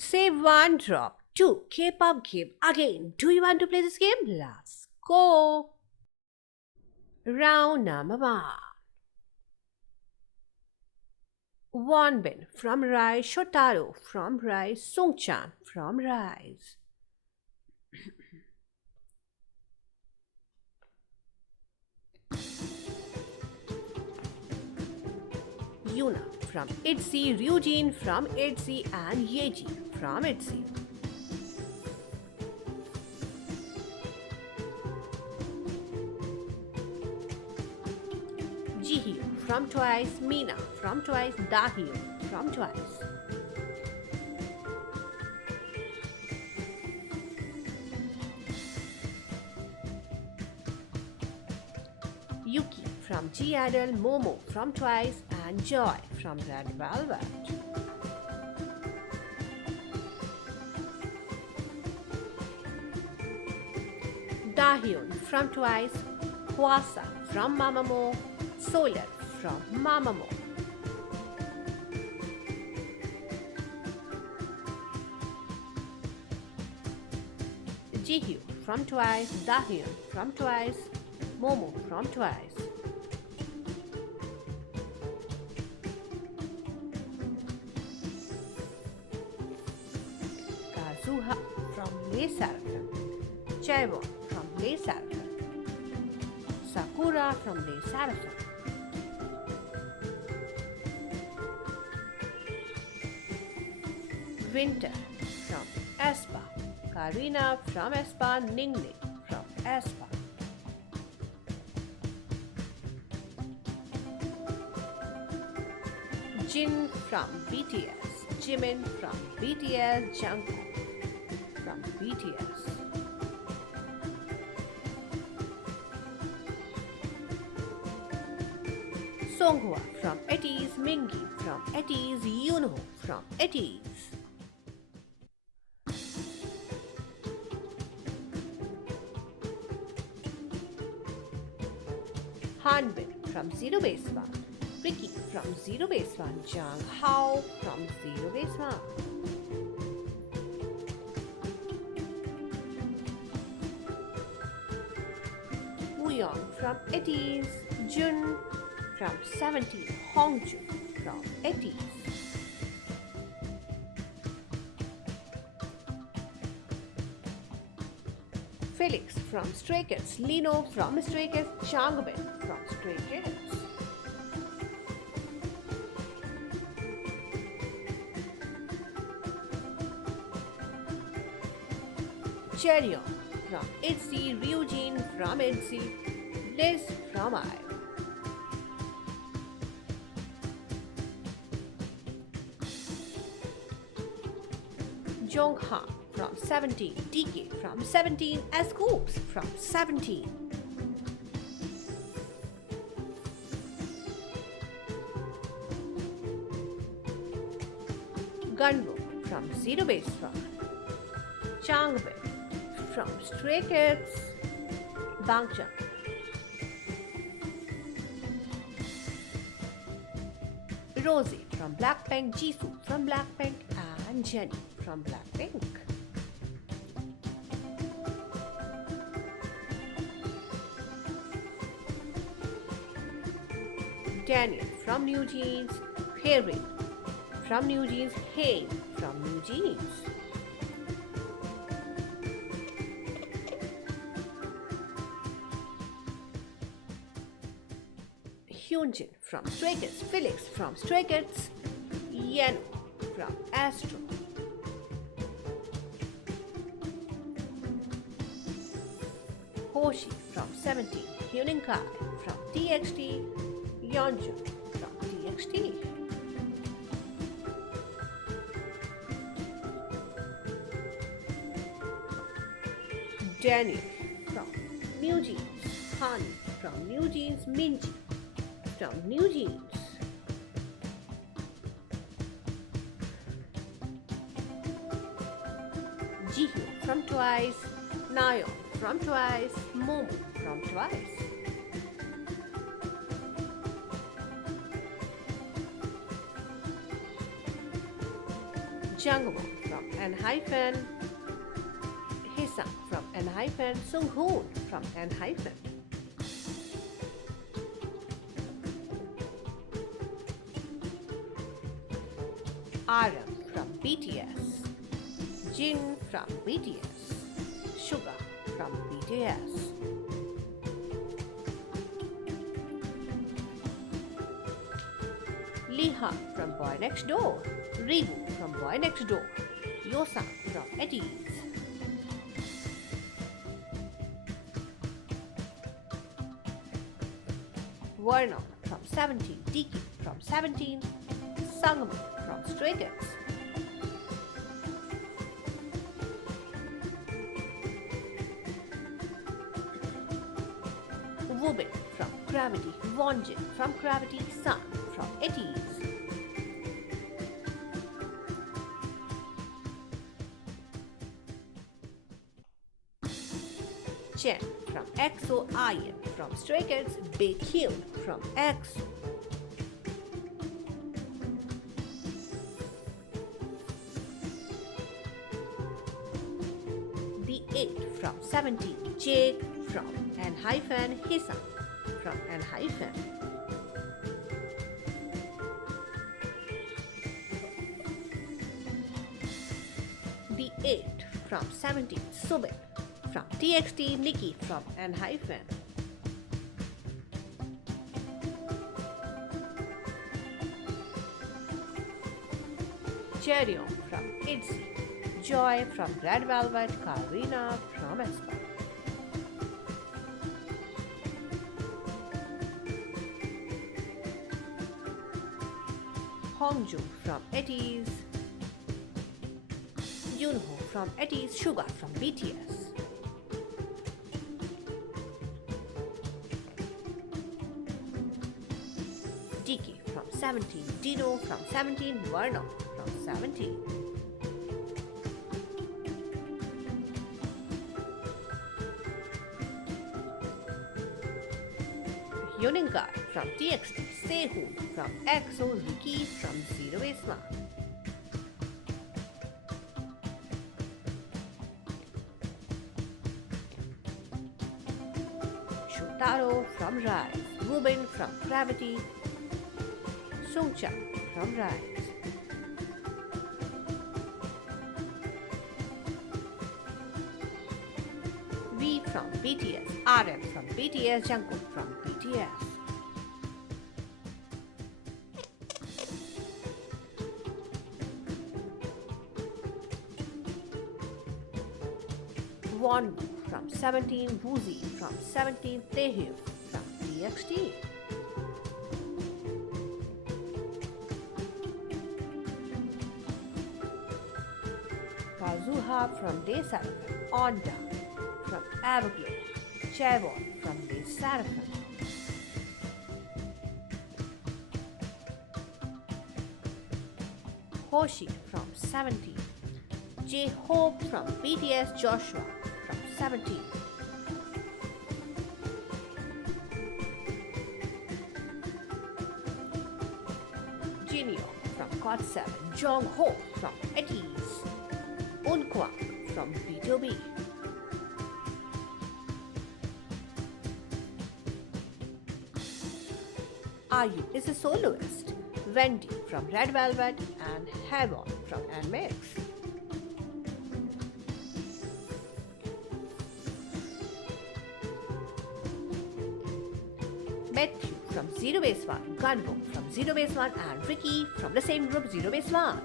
Save one, drop two, keep up, give again. Do you want to play this game? Let's go. Round number one. Wonbin from Rise, Shotaro from Rise, Songchan from Rise. Yuna from ITZY, Ryujin from ITZY, and Yeji from ITZY. Jihyo from Twice, Mina from Twice, Dahyo from Twice. Yuki from G-Idol, Momo from Twice, and Joy from Red Velvet. Dahyun from Twice, Hwasa from Mamamoo, Solar from Mamamoo. Jihyo from Twice, Dahyun from Twice, Momo from Twice. Kazuha from Le Sserafim, Chaewon from Le Sserafim, Sakura from Le Sserafim. Winter from aespa, Karina from aespa, Ningning from aespa. Jin from BTS, Jimin from BTS, Jungkook from BTS. Songhua from ATEEZ, Mingi from ATEEZ, Yunho from ATEEZ. Hanbin from Zero Base One, Ricky from Zero Base One, Jang Hao from Zero Base One. Wooyoung from ATEEZ, Jun from 17, Hongjoong from ATEEZ. Felix from Stray Kids, Lino from Stray Kids, Changbin from Stray Kids. Chaeryeon from ITZY, Ryujin from ITZY, Liz from IVE. Jonghan from 17, DK from 17, S.Coups from 17. Gunwo from Zero Base One, Changbin from Stray Kids, Bangtan. Rosie from Blackpink, Jisoo from Blackpink, and Jennie from Blackpink. Daniel from New Jeans, Harry from New Jeans, Hae from New Jeans. Hyunjin from Stray Kids, Felix from Stray Kids, Yeno from Astro. Hoshi from 17, Hyunin Kai from TXT, Yeonjun from TXT. Daniel from New Jeans, Hani from New Jeans, Minji from New Jeans. Jihyo from Twice, Nayeon from Twice, Momo from Twice. Jungkook Sungwon from N-hyphen, Haesung from N-hyphen, Sunghoon from N-hyphen. RM from BTS, Jin from BTS, Suga from BTS. Liha from Boy Next Door, Ribu from Boy Next Door, Yosang from Etudes. Vernon from 17, Tiki from 17, Sangmin from Stray Kids. Wubin from Gravity, Wonjin from Gravity, Sun from Etudes. Chen from EXO, Ian from Stray Kids, Baekhyun from EXO. The 8 from 17, Jake from N-hyphen, Haesung from N-hyphen. The 8 from 17, Subin from TXT, Nikki from N-hyphen. Cheryong from ITZY, Joy from Red Velvet, Karina from aespa. Hongju from Etudes, Junho from Etudes, Suga from BTS. Diki from 17, Dino from 17, Vernon from 17. Yoninka from TXT, Sehun from EXO, Ricky from Zero Base One. Shotaro from Rise, Wubin from Gravity, Sungchang from Rise. V from BTS, RM from BTS, Jungkook from BTS. Wonwoo from 17, Woozi from 17, Taehyung from TXT. Kazuha from Day Seraphim, Onda from Everglow, Chaewon from Day Seraphim. Hoshi from 17, J-Hope from BTS, Joshua from 17. Jinyoung from GOT7, Jongho from Etudes, Eunkwang from BTOB. IU is a soloist, Wendy from Red Velvet and Haewon from NMIXX. Matthew from Zero Base One, Gunwoo from Zero Base One and Ricky from the same group Zero Base One.